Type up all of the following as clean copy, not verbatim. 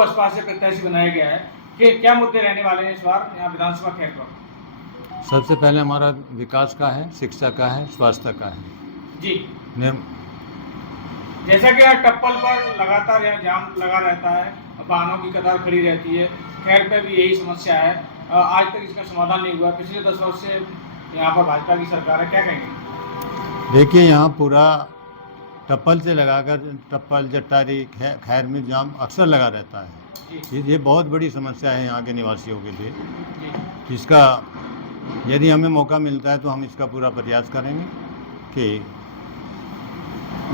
बसपा से प्रत्याशी बनाया गया है कि क्या मुद्दे रहने वाले हैं इस बार यहाँ विधानसभा खैर पर? सबसे पहले हमारा विकास का है, शिक्षा का है, स्वास्थ्य का है जी, निर्म जैसा कि यहाँ टप्पल पर लगातार यहाँ जाम लगा रहता है, वाहनों की कतार खड़ी रहती है, खैर पे भी यही समस्या है। आज तक इसका समाधान नहीं हुआ। पिछले 10 वर्ष से यहाँ पर भाजपा की सरकार है, क्या कहेंगे? देखिए यहाँ पूरा टप्पल से लगाकर टप्पल जट्टारी खैर में जाम अक्सर लगा रहता है। जी ये बहुत बड़ी समस्या है यहाँ के निवासियों के लिए, जी जिसका यदि हमें मौका मिलता है तो हम इसका पूरा प्रयास करेंगे कि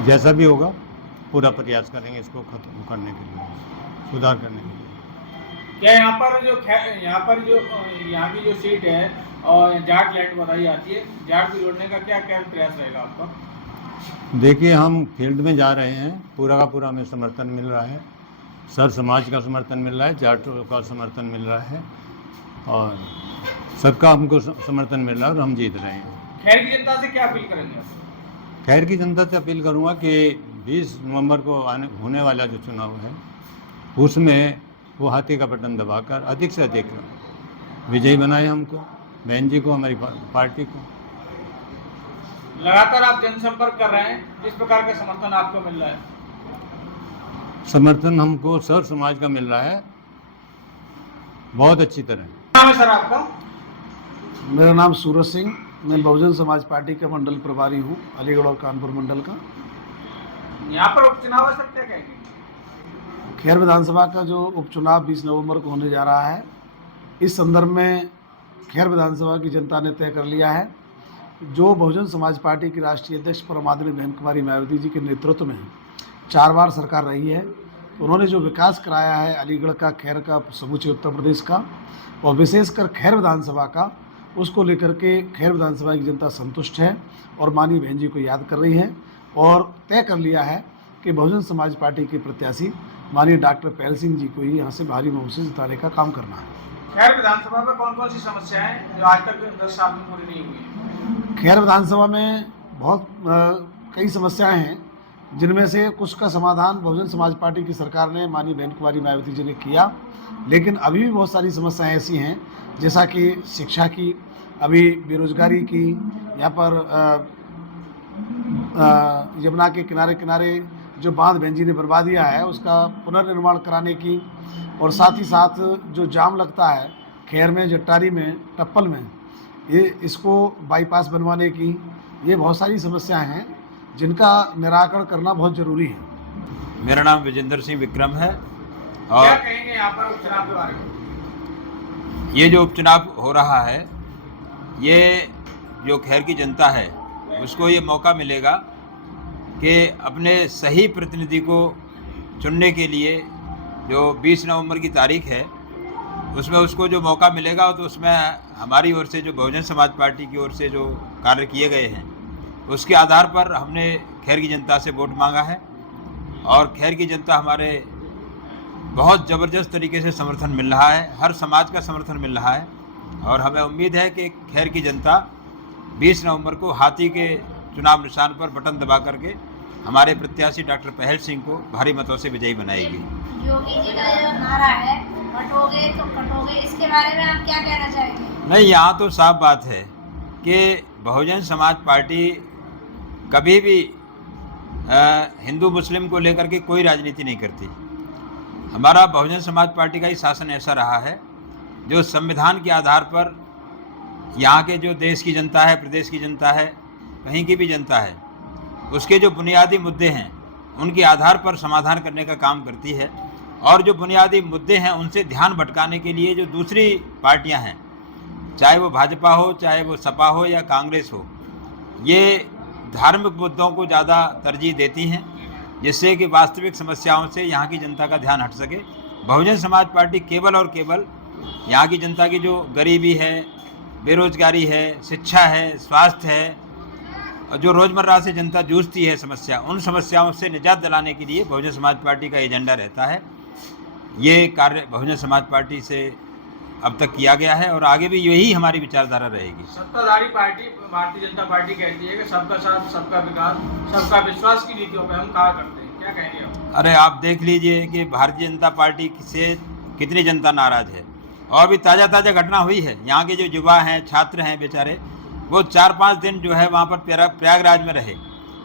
जैसा भी होगा पूरा प्रयास करेंगे इसको खत्म करने के लिए, सुधार करने के लिए। क्या यहाँ की जो सीट है और जाट लैंड बताई जाती है, जाट को जोड़ने का क्या क्या प्रयास रहेगा आपका? देखिए हम फील्ड में जा रहे हैं, पूरा का पूरा हमें समर्थन मिल रहा है, सर समाज का समर्थन मिल रहा है, जाटों का समर्थन मिल रहा है और सबका हमको समर्थन मिल रहा है और हम जीत रहे हैं। खैर की जनता से क्या अपील करेंगे आप? खैर की जनता से अपील करूंगा कि 20 नवंबर को होने वाला जो चुनाव है उसमें वो हाथी का बटन दबाकर अधिक से अधिक विजयी बनाए हमको, बहन जी को, हमारी पार्टी को। लगातार आप जनसंपर्क कर रहे हैं, किस प्रकार का समर्थन आपको मिल रहा है? समर्थन हमको सर समाज का मिल रहा है बहुत अच्छी तरह। नाम है सर आपका? मेरा नाम सूरज सिंह, मैं बहुजन समाज पार्टी का मंडल प्रभारी हूँ, अलीगढ़ और कानपुर मंडल का। यहाँ पर उपचुनाव है सर, क्या कहेंगे? खैर विधानसभा का जो उपचुनाव 20 नवंबर को होने जा रहा है, इस संदर्भ में खैर विधानसभा की जनता ने तय कर लिया है, जो बहुजन समाज पार्टी की राष्ट्रीय अध्यक्ष परम आदरणीय बहन कुमारी मायावती जी के नेतृत्व में 4 बार सरकार रही है, तो उन्होंने जो विकास कराया है अलीगढ़ का, खैर का, समूचे उत्तर प्रदेश का और विशेषकर खैर विधानसभा का, उसको लेकर के खैर विधानसभा की जनता संतुष्ट है और माननीय बहन जी को याद कर रही है और तय कर लिया है कि बहुजन समाज पार्टी के प्रत्याशी माननीय डॉक्टर पहल सिंह जी को ही यहाँ से भारी बहुमत से जिताने का काम करना है। खैर विधानसभा में कौन कौन सी समस्याएं हैं जो आज तक 10 साल में पूरी नहीं हुई है? खैर विधानसभा में बहुत कई समस्याएं हैं, जिनमें से कुछ का समाधान बहुजन समाज पार्टी की सरकार ने माननीय बहन कुमारी मायावती जी ने किया, लेकिन अभी भी बहुत सारी समस्याएं ऐसी हैं जैसा कि शिक्षा की, अभी बेरोजगारी की, यहाँ पर यमुना के किनारे किनारे जो बांध बहन जी ने बनवा दिया है उसका पुनर्निर्माण कराने की, और साथ ही साथ जो जाम लगता है खैर में, जट्टारी में, टप्पल में, ये इसको बाईपास बनवाने की, ये बहुत सारी समस्याएं हैं जिनका निराकरण करना बहुत ज़रूरी है। मेरा नाम विजेंद्र सिंह विक्रम है क्या और कहेंगे यहाँ पर उपचुनाव के बारे में? ये जो उपचुनाव हो रहा है, ये जो खैर की जनता है उसको ये मौका मिलेगा कि अपने सही प्रतिनिधि को चुनने के लिए जो 20 नवंबर की तारीख है उसमें उसको जो मौका मिलेगा, तो उसमें हमारी ओर से जो बहुजन समाज पार्टी की ओर से जो कार्य किए गए हैं उसके आधार पर हमने खैर की जनता से वोट मांगा है और खैर की जनता हमारे बहुत ज़बरदस्त तरीके से समर्थन मिल रहा है, हर समाज का समर्थन मिल रहा है और हमें उम्मीद है कि खैर की जनता 20 नवंबर को हाथी के चुनाव निशान पर बटन दबा करके हमारे प्रत्याशी डॉक्टर पहल सिंह को भारी मतों से विजयी बनाएगी। योगी जी का जो नारा है बटोगे तो कटोगे, इसके बारे में आप क्या कहना चाहेंगे? नहीं, यहाँ तो साफ बात है कि बहुजन समाज पार्टी कभी भी हिंदू मुस्लिम को लेकर के कोई राजनीति नहीं करती। हमारा बहुजन समाज पार्टी का ही शासन ऐसा रहा है जो संविधान के आधार पर यहाँ के जो देश की जनता है, प्रदेश की जनता है, कहीं की भी जनता है, उसके जो बुनियादी मुद्दे हैं उनके आधार पर समाधान करने का काम करती है और जो बुनियादी मुद्दे हैं उनसे ध्यान भटकाने के लिए जो दूसरी पार्टियां हैं, चाहे वो भाजपा हो, चाहे वो सपा हो या कांग्रेस हो, ये धार्मिक मुद्दों को ज़्यादा तरजीह देती हैं, जिससे कि वास्तविक समस्याओं से यहाँ की जनता का ध्यान हट सके। बहुजन समाज पार्टी केवल और केवल यहाँ की जनता की जो गरीबी है, बेरोजगारी है, शिक्षा है, स्वास्थ्य है और जो रोज़मर्रा से जनता जूझती है समस्या, उन समस्याओं से निजात दिलाने के लिए बहुजन समाज पार्टी का एजेंडा रहता है। ये कार्य बहुजन समाज पार्टी से अब तक किया गया है और आगे भी यही हमारी विचारधारा रहेगी। सत्ताधारी पार्टी भारतीय जनता पार्टी कहती है कि सबका साथ, सबका विकास, सबका विश्वास की नीतियों पर हम कार्य करते हैं, क्या कहेंगे आप? अरे आप देख लीजिए कि भारतीय जनता पार्टी से कितनी जनता नाराज है। और भी ताज़ा ताज़ा घटना हुई है। यहाँ के जो युवा हैं, छात्र हैं बेचारे, वो 4-5 दिन जो है वहाँ पर प्रयागराज में रहे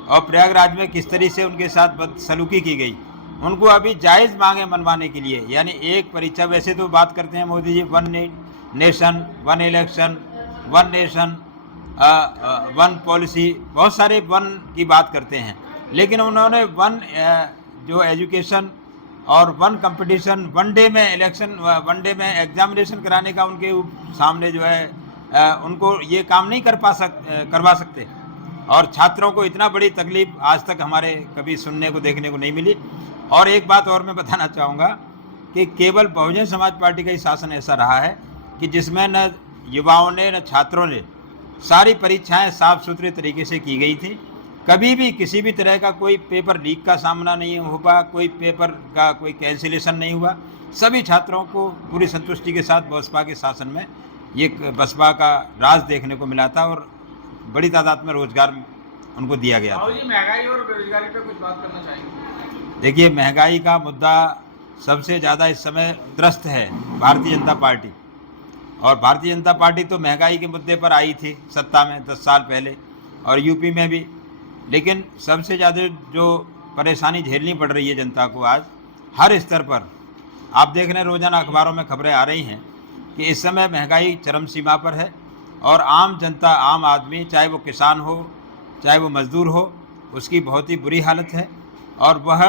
और प्रयागराज में किस तरह से उनके साथ बदसलूकी की गई। उनको अभी जायज़ मांगे मनवाने के लिए, यानी एक परीक्षा, वैसे तो बात करते हैं Modi ji 1 nation 1 election, 1 nation 1 policy, बहुत सारे 1 की बात करते हैं, लेकिन उन्होंने 1 जो एजुकेशन और 1 कंपटीशन, 1 डे में इलेक्शन, 1 डे में एग्जामिनेशन कराने का उनके सामने जो है उनको ये काम नहीं करवा सकते। और छात्रों को इतना बड़ी तकलीफ आज तक हमारे कभी सुनने को देखने को नहीं मिली। और एक बात और मैं बताना चाहूँगा कि केवल बहुजन समाज पार्टी का ही शासन ऐसा रहा है कि जिसमें न युवाओं ने न छात्रों ने सारी परीक्षाएं साफ सुथरे तरीके से की गई थी। कभी भी किसी भी तरह का कोई पेपर लीक का सामना नहीं हुआ, कोई पेपर का कोई कैंसिलेशन नहीं हुआ। सभी छात्रों को पूरी संतुष्टि के साथ बसपा के शासन में ये बसपा का राज देखने को मिला था और बड़ी तादाद में रोजगार उनको दिया गया था। जी, महंगाई और बेरोजगारी पे कुछ बात करना चाहेंगे? देखिए, महंगाई का मुद्दा सबसे ज़्यादा इस समय त्रस्त है भारतीय जनता पार्टी। और भारतीय जनता पार्टी तो महंगाई के मुद्दे पर आई थी सत्ता में 10 साल पहले, और यूपी में भी। लेकिन सबसे ज़्यादा जो परेशानी झेलनी पड़ रही है जनता को आज हर स्तर पर, आप देख रहे हैं रोज़ाना अखबारों में खबरें आ रही हैं कि इस समय महंगाई चरम सीमा पर है और आम जनता, आम आदमी, चाहे वो किसान हो चाहे वो मज़दूर हो, उसकी बहुत ही बुरी हालत है और वह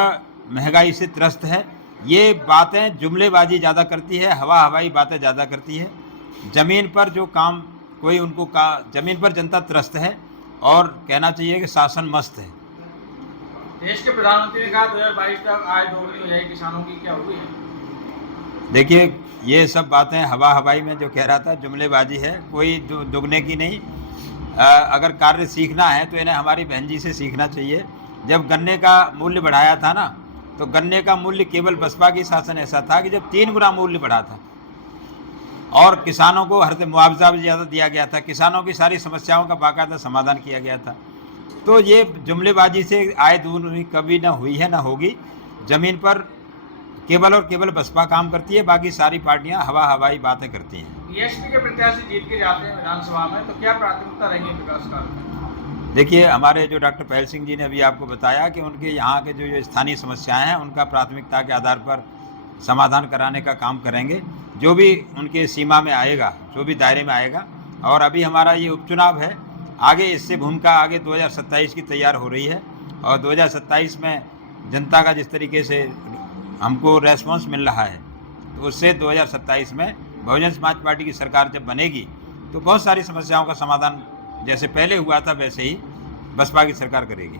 महंगाई से त्रस्त है। ये बातें जुमलेबाजी ज़्यादा करती है, हवाई बातें ज़्यादा करती है। ज़मीन पर जो काम कोई उनको ज़मीन पर जनता त्रस्त है और कहना चाहिए कि शासन मस्त है। देश के प्रधानमंत्री ने कहा 2022 तक आय दोगुनी हो जाएगी किसानों की, क्या हुई है? देखिए, ये सब बातें हवाई में जो कह रहा था जुमलेबाजी है, कोई दुगने की नहीं। अगर कार्य सीखना है तो इन्हें हमारी बहन जी से सीखना चाहिए। जब गन्ने का मूल्य बढ़ाया था ना, तो गन्ने का मूल्य केवल बसपा की शासन ऐसा था कि जब 3 गुना मूल्य बढ़ा था और किसानों को हर मुआवजा भी ज़्यादा दिया गया था, किसानों की सारी समस्याओं का बाकायदा समाधान किया गया था। तो ये जुमलेबाजी से आय दोगुनी कभी ना हुई है ना होगी। ज़मीन पर केवल और केवल बसपा काम करती है, बाकी सारी पार्टियां हवाई बातें करती हैं। बीएसपी के प्रत्याशी जीत के जाते हैं विधानसभा में, तो क्या प्राथमिकता रहेंगी विकास कार्य में? देखिए, हमारे जो डॉक्टर पहल सिंह जी ने अभी आपको बताया कि उनके यहाँ के जो स्थानीय समस्याएं हैं उनका प्राथमिकता के आधार पर समाधान कराने का काम करेंगे, जो भी उनके सीमा में आएगा, जो भी दायरे में आएगा। और अभी हमारा ये उपचुनाव है, आगे इससे भूमिका आगे 2027 की तैयार हो रही है और 2027 में जनता का जिस तरीके से हमको रेस्पॉन्स मिल रहा है, तो उससे 2027 में बहुजन समाज पार्टी की सरकार जब बनेगी तो बहुत सारी समस्याओं का समाधान जैसे पहले हुआ था वैसे ही बसपा की सरकार करेगी।